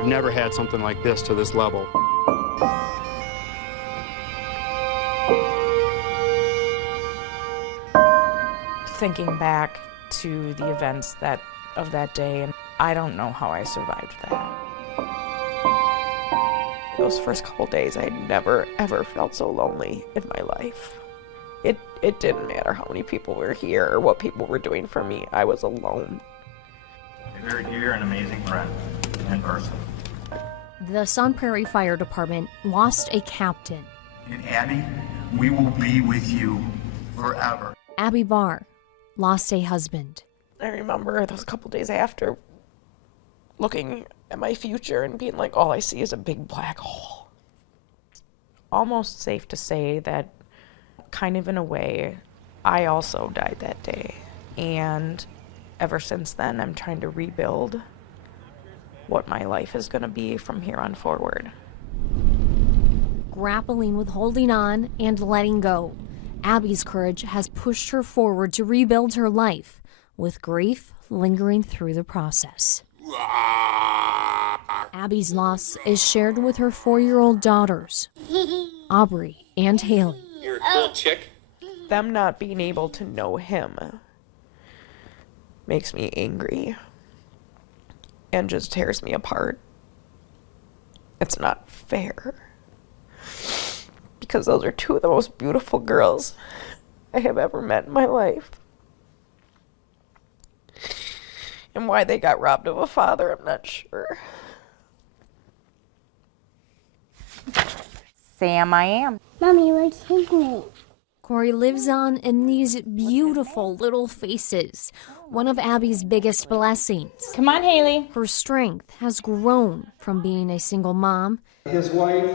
I've never had something like this to this level. Thinking back to the events of that day, and I don't know how I survived that. Those first couple days, I had never, ever felt so lonely in my life. It didn't matter how many people were here or what people were doing for me. I was alone. A very dear and amazing friend in person. The Sun Prairie Fire Department lost a captain. And Abby, we will be with you forever. Abby Barr lost a husband. I remember those couple days after looking at my future and being like, all I see is a big black hole. Almost safe to say that, kind of in a way, I also died that day. And ever since then, I'm trying to rebuild what my life is going to be from here on forward. Grappling with holding on and letting go, Abby's courage has pushed her forward to rebuild her life, with grief lingering through the process. Abby's loss is shared with her 4-year-old daughters, Aubrey and Haley. You're a cool chick. Them not being able to know him makes me angry and just tears me apart. It's not fair, because those are two of the most beautiful girls I have ever met in my life. And why they got robbed of a father, I'm not sure. Sam, I am. Mommy, what's his name? Corey lives on in these beautiful little faces, one of Abby's biggest blessings. Come on, Haley. Her strength has grown from being a single mom. His wife,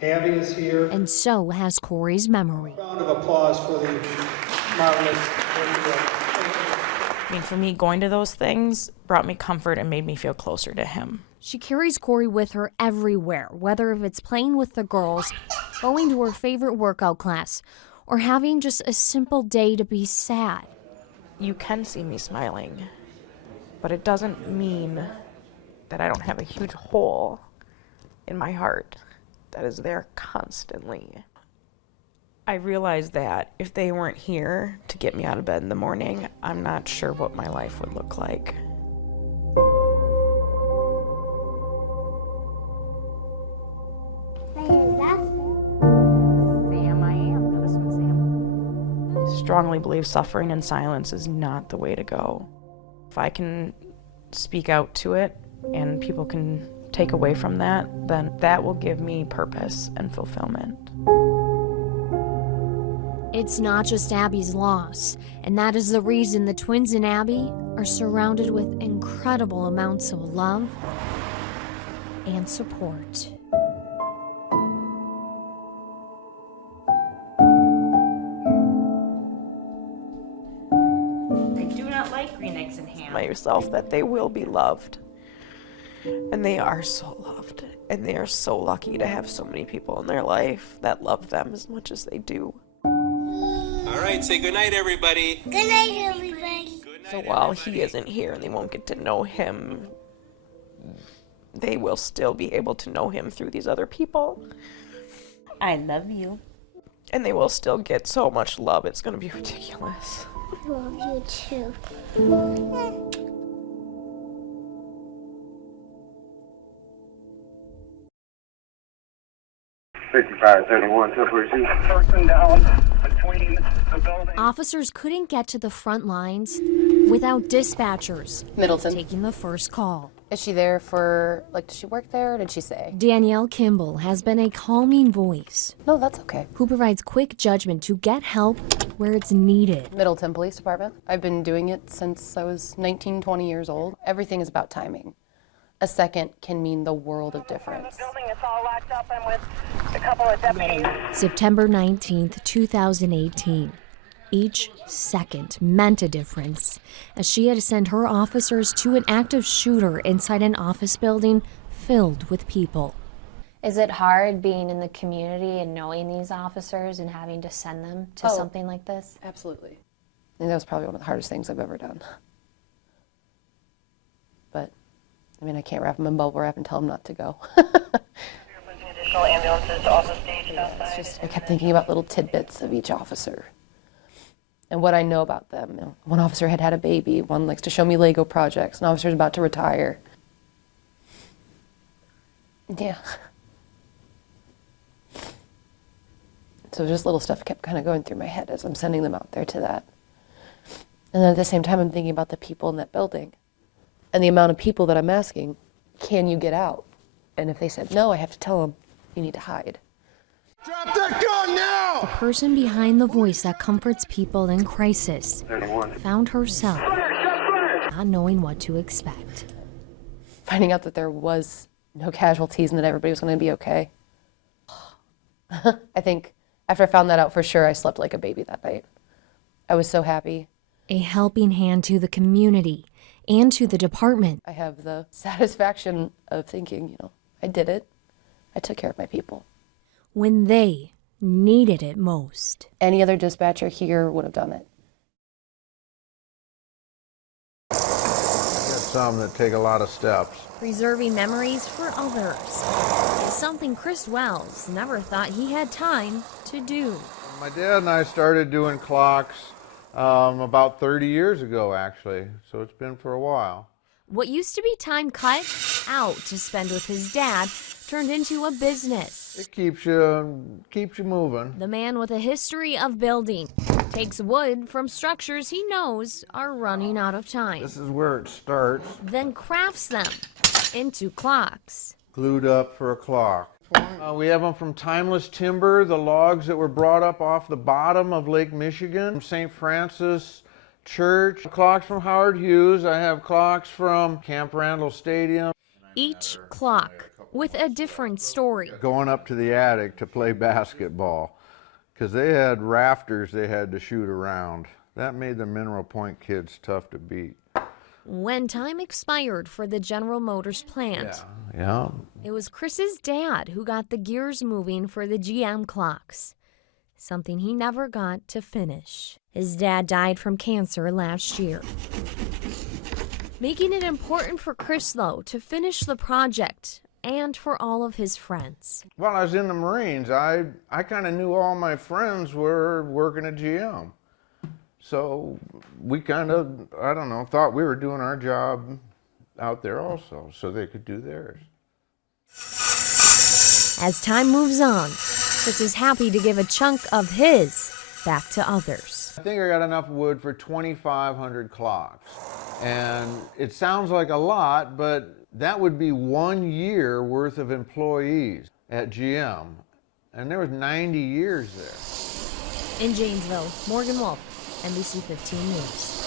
Abby, is here. And so has Corey's memory. Round of applause for the marvelous. I mean, for me, going to those things brought me comfort and made me feel closer to him. She carries Corey with her everywhere, whether if it's playing with the girls, going to her favorite workout class, or having just a simple day to be sad. You can see me smiling, but it doesn't mean that I don't have a huge hole in my heart that is there constantly. I realized that if they weren't here to get me out of bed in the morning, I'm not sure what my life would look like. Sam, I am. No, this one's Sam. I strongly believe suffering in silence is not the way to go. If I can speak out to it and people can take away from that, then that will give me purpose and fulfillment. It's not just Abby's loss, and that is the reason the twins and Abby are surrounded with incredible amounts of love and support. I do not like green eggs and ham. Myself that they will be loved, and they are so loved, and they are so lucky to have so many people in their life that love them as much as they do. All right, say goodnight, everybody. Good night, everybody. So while he isn't here and they won't get to know him, they will still be able to know him through these other people. I love you. And they will still get so much love, it's going to be ridiculous. I love you too. 5531, separation. Person down between the building. Officers couldn't get to the front lines without dispatchers Middleton. taking the first call. Is she there for, does she work there, or did she say? Danielle Kimball has been a calming voice No, that's okay. who provides quick judgment to get help where it's needed. Middleton Police Department. I've been doing it since I was 19, 20 years old. Everything is about timing. A second can mean the world of difference. The building is all locked up. I'm with a couple of deputies. September 19th, 2018. Each second meant a difference, as she had to send her officers to an active shooter inside an office building filled with people. Is it hard being in the community and knowing these officers and having to send them to something like this? Absolutely. And that was probably one of the hardest things I've ever done. But I mean, I can't wrap them in bubble wrap and tell them not to go. Additional ambulances to also stage outside. It's just, I kept thinking about little tidbits of each officer and what I know about them. You know, one officer had had a baby, one likes to show me Lego projects, an officer's about to retire. Yeah. So just little stuff kept kind of going through my head as I'm sending them out there to that. And then at the same time, I'm thinking about the people in that building and the amount of people that I'm asking, can you get out? And if they said no, I have to tell them, you need to hide. Drop that gun now! The person behind the voice that comforts people in crisis found herself not knowing what to expect. Finding out that there was no casualties and that everybody was going to be okay. I think after I found that out for sure, I slept like a baby that night. I was so happy. A helping hand to the community and to the department. I have the satisfaction of thinking, you know, I did it. I took care of my people. When they needed it most. Any other dispatcher here would have done it. Some that take a lot of steps. Preserving memories for others is something Chris Wells never thought he had time to do. My dad and I started doing clocks about 30 years ago, actually, so it's been for a while. What used to be time cut out to spend with his dad turned into a business. It keeps you moving. The man with a history of building takes wood from structures he knows are running out of time. This is where it starts. Then crafts them into clocks. Glued up for a clock. We have them from timeless timber, the logs that were brought up off the bottom of Lake Michigan, from St. Francis Church. Clocks from Howard Hughes. I have clocks from Camp Randall Stadium. Each clock with a different story. Going up to the attic to play basketball because they had rafters they had to shoot around. That made the Mineral Point kids tough to beat. When time expired for the General Motors plant, Yeah. it was Chris's dad who got the gears moving for the GM clocks, something he never got to finish. His dad died from cancer last year. Making it important for Chris, though, to finish the project and for all of his friends. While I was in the Marines, I kind of knew all my friends were working at GM. So we kind of, I don't know, thought we were doing our job out there also, so they could do theirs. As time moves on, Chris is happy to give a chunk of his back to others. I think I got enough wood for 2,500 clocks. And it sounds like a lot, but that would be 1 year worth of employees at GM. And there was 90 years there. In Janesville, Morgan Wolfe, NBC 15 News.